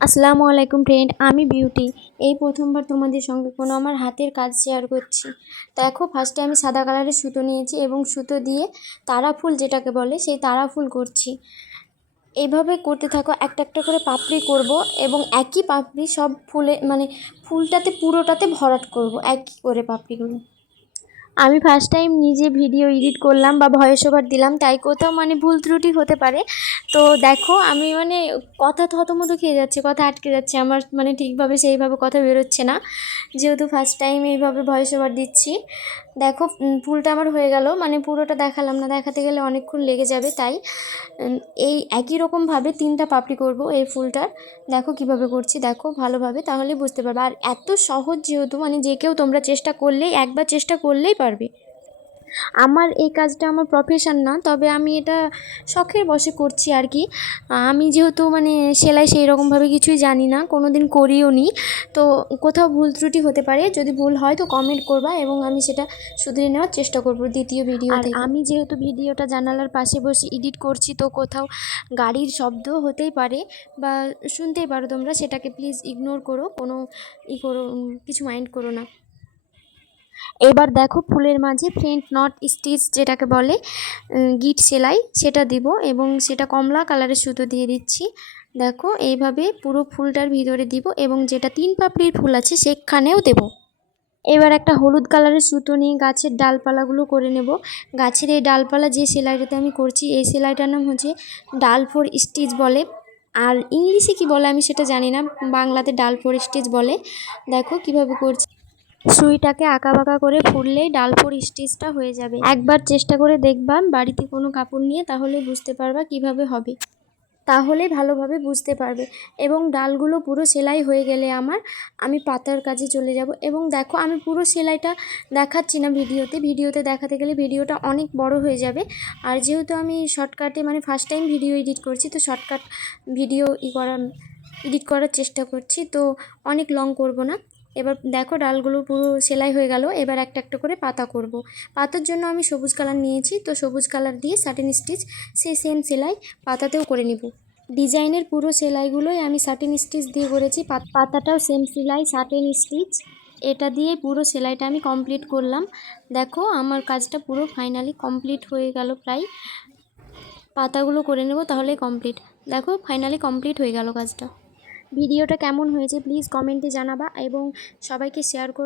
আসসালামু আলাইকুম ফ্রেন্ড, আমি বিউটি। এই প্রথমবার তোমাদের সঙ্গে কোনো আমার হাতের কাজ শেয়ার করছি। দেখো, ফার্স্টে আমি সাদা কালারের সুতো নিয়েছি এবং সুতো দিয়ে তারা ফুল যেটাকে বলে সেই তারা ফুল করছি। এইভাবে করতে থাকো, একটা একটা করে পাপড়ি করব এবং একই পাপড়ি সব ফুলে মানে ফুলটাতে পুরোটাতে ভরাট করব একই করে পাপড়িগুলো। আমি ফার্স্ট টাইম নিজে ভিডিও এডিট করলাম বা ভয়েস ওভার দিলাম, তাই কোথাও ভুল ত্রুটি হতে পারে। তো দেখো, আমি কথা থতমত খেয়ে যাচ্ছে, কথা আটকে যাচ্ছে আমার, ঠিকভাবে সেইভাবে কথা বেরোচ্ছে না, যেহেতু ফার্স্ট টাইম এইভাবে ভয়েস ওভার দিচ্ছি। দেখো, ফুলটা আমার হয়ে গেল, পুরোটা দেখালাম না, দেখাতে গেলে অনেকক্ষণ লেগে যাবে, তাই এই একই রকমভাবে 3টা পাপড়ি করব এই ফুলটার। দেখো কিভাবে করছি, দেখো ভালোভাবে, তাহলে বুঝতে পারবে। আর এত সহজ যেহেতু, যে কেউ তোমরা চেষ্টা করলেই, একবার চেষ্টা করলেই পারবে। আমার এই কাজটা আমার প্রফেশন না, তবে আমি এটা শখের বশে করছি আর কি। আমি যেহেতু সেলাই সেই রকমভাবে কিছুই জানি না, কোনো দিন করিও নি, তো কোথাও ভুল ত্রুটি হতে পারে। যদি ভুল হয় তো কমেন্ট করবা এবং আমি সেটা শুধরে নেওয়ার চেষ্টা করব দ্বিতীয় ভিডিও থেকে। আমি যেহেতু ভিডিওটা জানালার পাশে বসে এডিট করছি, তো কোথাও গাড়ির শব্দ হতেই পারে বা শুনতেই পারো তোমরা, সেটাকে প্লিজ ইগনোর করো, কোনো কিছু মাইন্ড করো না। এবার দেখো, ফুলের মাঝে ফ্রন্ট নট স্টিচ যেটাকে বলে গিট সেলাই, সেটা দিব এবং সেটা কমলা কালারের সুতো দিয়ে দিচ্ছি। দেখো, এইভাবে পুরো ফুলটার ভিতরে দিব এবং যেটা 3 পাপড়ির ফুল আছে সেখানেও দেব। এবার একটা হলুদ কালারের সুতো নিয়ে গাছের ডালপালাগুলো করে নেব। গাছের এই ডালপালা যে সেলাইটাতে আমি করছি, এই সেলাইটার নাম হচ্ছে ডাল ফোর স্টিচ বলে। আর ইংলিশে কি বলে আমি সেটা জানি না, বাংলাতে ডাল ফোর স্টিচ বলে। দেখো কিভাবে করছি, সুইটাকে আঁকাবাঁকা করে ফুললেই ডাল ফোর স্টিচটা হয়ে যাবে। একবার চেষ্টা করে দেখবা বাড়িতে কোনো কাপড় নিয়ে, তাহলে বুঝতে পারবা কিভাবে হবে, তাহলে ভালোভাবে বুঝতে পারবে। এবং ডালগুলো পুরো সেলাই হয়ে গেলে আমি পাতার কাজে চলে যাব। এবং দেখো, আমি পুরো সেলাইটা দেখাচ্ছি না ভিডিওতে দেখাতে গেলে ভিডিওটা অনেক বড় হয়ে যাবে। আর যেহেতু আমি শর্টকাটে ফার্স্ট টাইম ভিডিও এডিট করছি, তো শর্টকাট ভিডিও এডিট করার চেষ্টা করছি, তো অনেক লং করব না। এবার দেখো, ডালগুলো পুরো সেলাই হয়ে গেল। এবার একটা একটা করে পাতা করব। পাতার জন্য আমি সবুজ কালার নিয়েছি, তো সবুজ কালার দিয়ে সাটিন স্টিচ সেই সেম সেলাই পাতাতেও করে নেব। ডিজাইনের পুরো সেলাইগুলোই আমি সাটিন স্টিচ দিয়ে করেছি, পাতাটাও সেম সেলাই সাটিন স্টিচ, এটা দিয়ে পুরো সেলাইটা আমি কমপ্লিট করলাম। দেখো, আমার কাজটা পুরো ফাইনালি কমপ্লিট হয়ে গেল প্রায়। পাতাগুলো করে নেব, তাহলে কমপ্লিট। দেখো, ফাইনালি কমপ্লিট হয়ে গেল কাজটা। ভিডিওটা কেমন হয়েছে প্লিজ কমেন্টে জানাবা এবং সবাইকে শেয়ার করো।